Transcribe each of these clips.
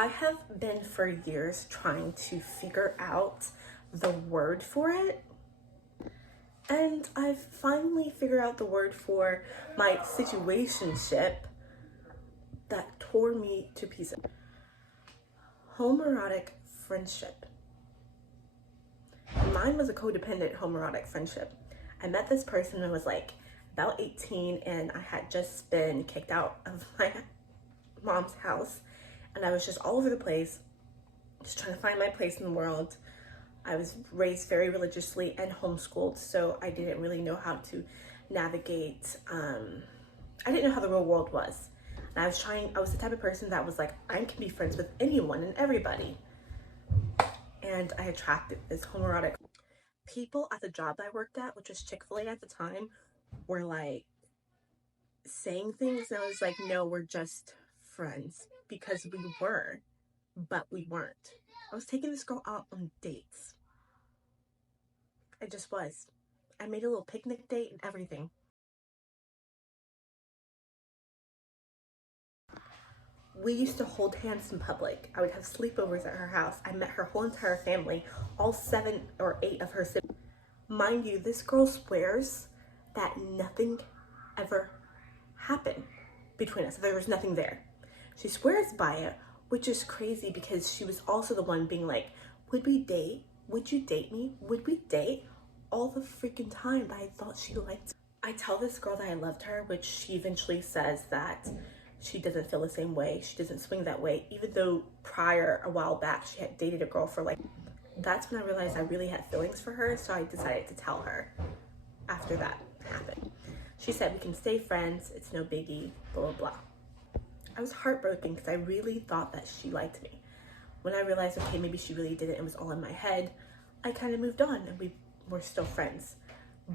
I have been for years trying to figure out the word for it. And I've finally figured out the word for my situationship that tore me to pieces. Homoerotic friendship. Mine was a codependent homoerotic friendship. I met this person when I was like about 18 and I had just been kicked out of my mom's house and I was just all over the place, just trying to find my place in the world. I was raised very religiously and homeschooled, so I didn't really know how to navigate, I didn't know how the real world was. And I was the type of person that was like, I can be friends with anyone and everybody. And I attracted this homoerotic people at the job that I worked at, which was Chick-fil-A at the time, were like saying things. And I was like, no, we're just friends, because we were, but we weren't. I was taking this girl out on dates. I just was. I made a little picnic date and everything. We used to hold hands in public. I would have sleepovers at her house. I met her whole entire family, all 7 or 8 of her siblings. Mind you, this girl swears that nothing ever happened between us. There was nothing there. She swears by it, which is crazy because she was also the one being like, would we date? Would you date me? Would we date? All the freaking time that I thought she liked me. I tell this girl that I loved her, which she eventually says that she doesn't feel the same way. She doesn't swing that way, even though prior, a while back, she had dated a girl for like, that's when I realized I really had feelings for her, so I decided to tell her after that happened. She said, we can stay friends, it's no biggie, blah, blah, blah. I was heartbroken because I really thought that she liked me. When I realized, okay, maybe she really didn't, it was all in my head, I kind of moved on and we were still friends.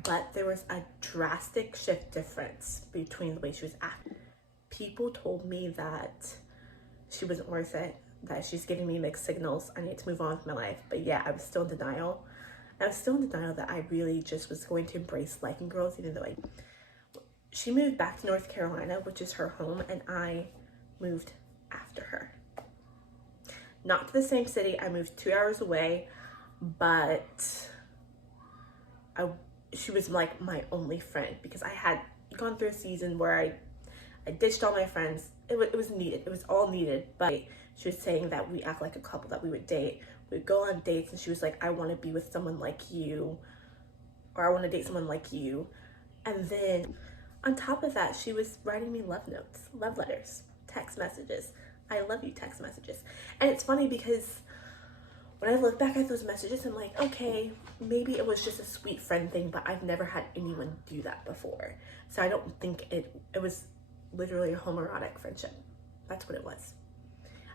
But there was a drastic shift difference between the way she was acting. People told me that she wasn't worth it, that she's giving me mixed signals, I need to move on with my life. But yeah, I was still in denial. I was still in denial that I really just was going to embrace liking girls, even though she moved back to North Carolina, which is her home, and I moved after her. Not to the same city, I moved 2 hours away, but she was like my only friend because I had gone through a season where I ditched all my friends. It was needed. It was all needed. But she was saying that we act like a couple, that we would date. We'd go on dates and she was like, I want to be with someone like you, or I want to date someone like you. And then on top of that, she was writing me love notes, love letters, text messages. I love you text messages. And it's funny because when I look back at those messages, I'm like, okay, maybe it was just a sweet friend thing, but I've never had anyone do that before. So I don't think it was literally a homoerotic friendship. That's what it was.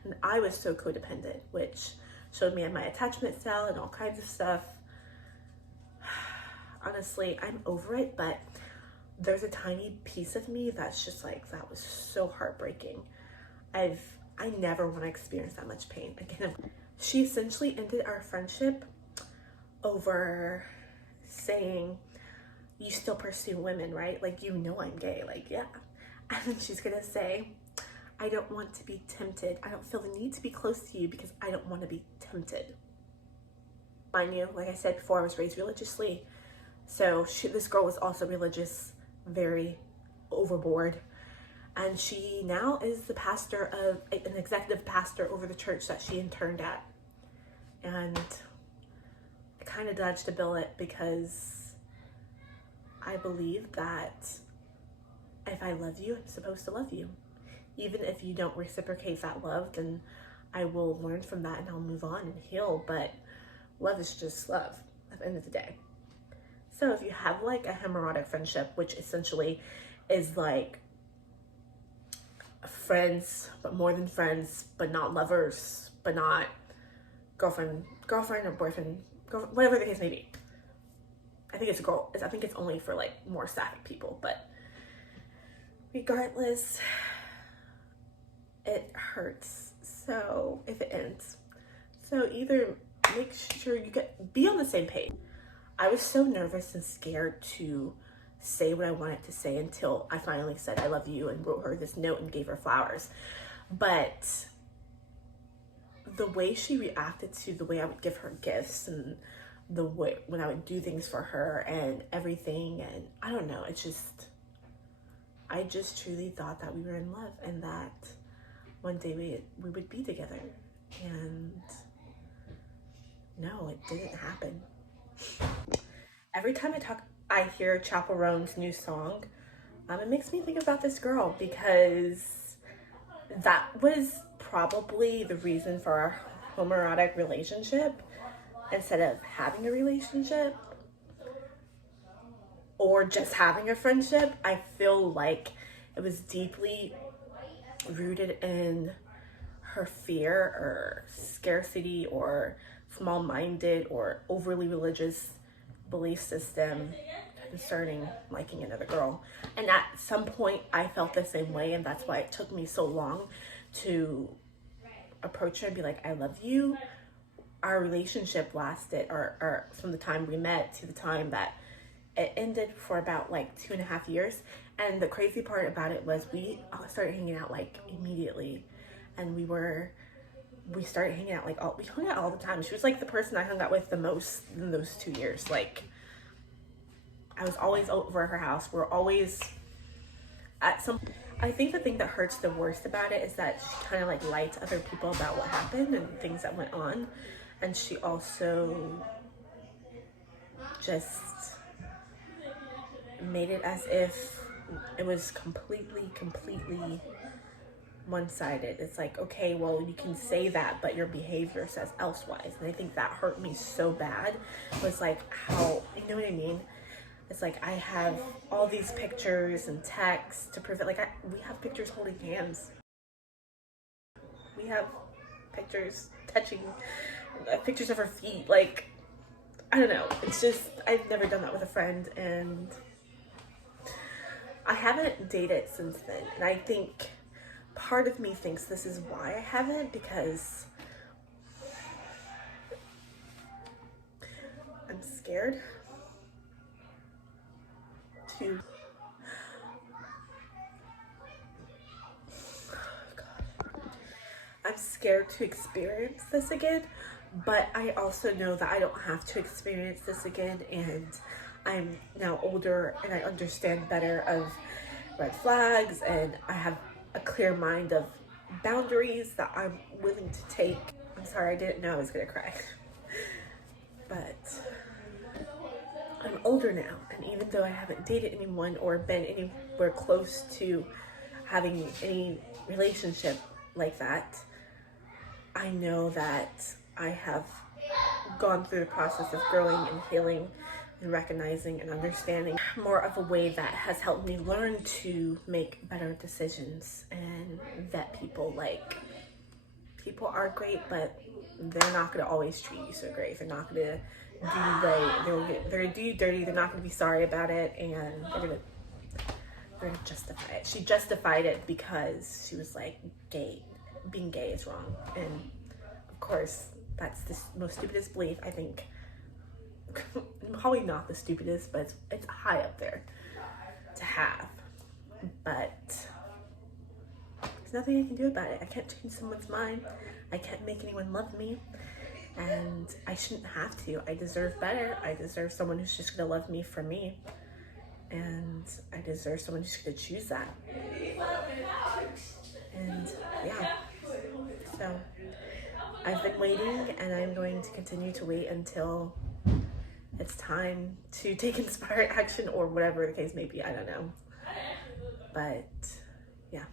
And I was so codependent, which showed me my attachment style and all kinds of stuff. Honestly, I'm over it, but there's a tiny piece of me that's just like, that was so heartbreaking. I never want to experience that much pain again. She essentially ended our friendship over saying, you still pursue women, right? Like, you know I'm gay. Like, yeah. And then she's gonna say, I don't want to be tempted. I don't feel the need to be close to you because I don't want to be tempted. Mind you, like I said before, I was raised religiously. So this girl was also religious, very overboard. And she now is the pastor of, an executive pastor over the church that she interned at. And I kind of dodged a bullet because I believe that if I love you, I'm supposed to love you. Even if you don't reciprocate that love, then I will learn from that and I'll move on and heal. But love is just love at the end of the day. So if you have like a homoerotic friendship, which essentially is like friends, but more than friends, but not lovers, but not girlfriend or boyfriend, whatever the case may be. I think it's a girl. I think it's only for like more sapphic people, but regardless, it hurts. So if it ends, so either make sure you be on the same page. I was so nervous and scared to say what I wanted to say until I finally said I love you and wrote her this note and gave her flowers. But the way she reacted to the way I would give her gifts and the way when I would do things for her and everything, and I don't know, I just truly thought that we were in love and that one day we would be together. And no, it didn't happen. Every time I hear Chappell Roan's new song, it makes me think about this girl, because that was probably the reason for our homoerotic relationship instead of having a relationship or just having a friendship. I feel like it was deeply rooted in her fear or scarcity or small-minded or overly religious belief system concerning liking another girl. And at some point I felt the same way, and that's why it took me so long to approach her and be like, I love you. Our relationship lasted, or from the time we met to the time that it ended, for about like 2.5 years. And the crazy part about it was we started hanging out like immediately, and we started hanging out like we hung out all the time. She was like the person I hung out with the most in those 2 years. Like, I was always over at her house. We're always at some. I think the thing that hurts the worst about it is that she kind of like lied to other people about what happened and things that went on. And she also just made it as if it was completely one-sided. It's like, okay, well, you can say that, but your behavior says elsewise. And I think that hurt me so bad. It was like, how, you know what I mean? It's like, I have all these pictures and texts to prove it. Like, we have pictures holding hands. We have pictures touching, pictures of her feet. Like, I don't know. It's just, I've never done that with a friend, and I haven't dated since then. And I think part of me thinks this is why I haven't, because I'm scared to, I'm scared to experience this again, but I also know that I don't have to experience this again, and I'm now older and I understand better of red flags, and I have a clear mind of boundaries that I'm willing to take. I'm sorry, I didn't know I was gonna cry. But I'm older now, and even though I haven't dated anyone or been anywhere close to having any relationship like that, I know that I have gone through the process of growing and healing and recognizing and understanding more of a way that has helped me learn to make better decisions and vet people. Like, people are great, but they're not going to always treat you so great. They're not going to do right. They're going to do you dirty. They're not going to be sorry about it, and they're going to justify it. She justified it because she was like, being gay is wrong. And of course, that's the most stupidest belief, I think. Probably not the stupidest, but it's high up there to have. But there's nothing I can do about it. I can't change someone's mind. I can't make anyone love me, and I shouldn't have to. I deserve better. I deserve someone who's just gonna love me for me, and I deserve someone who's gonna choose that. And yeah, so I've been waiting, and I'm going to continue to wait until it's time to take inspired action, or whatever the case may be. I don't know. But yeah.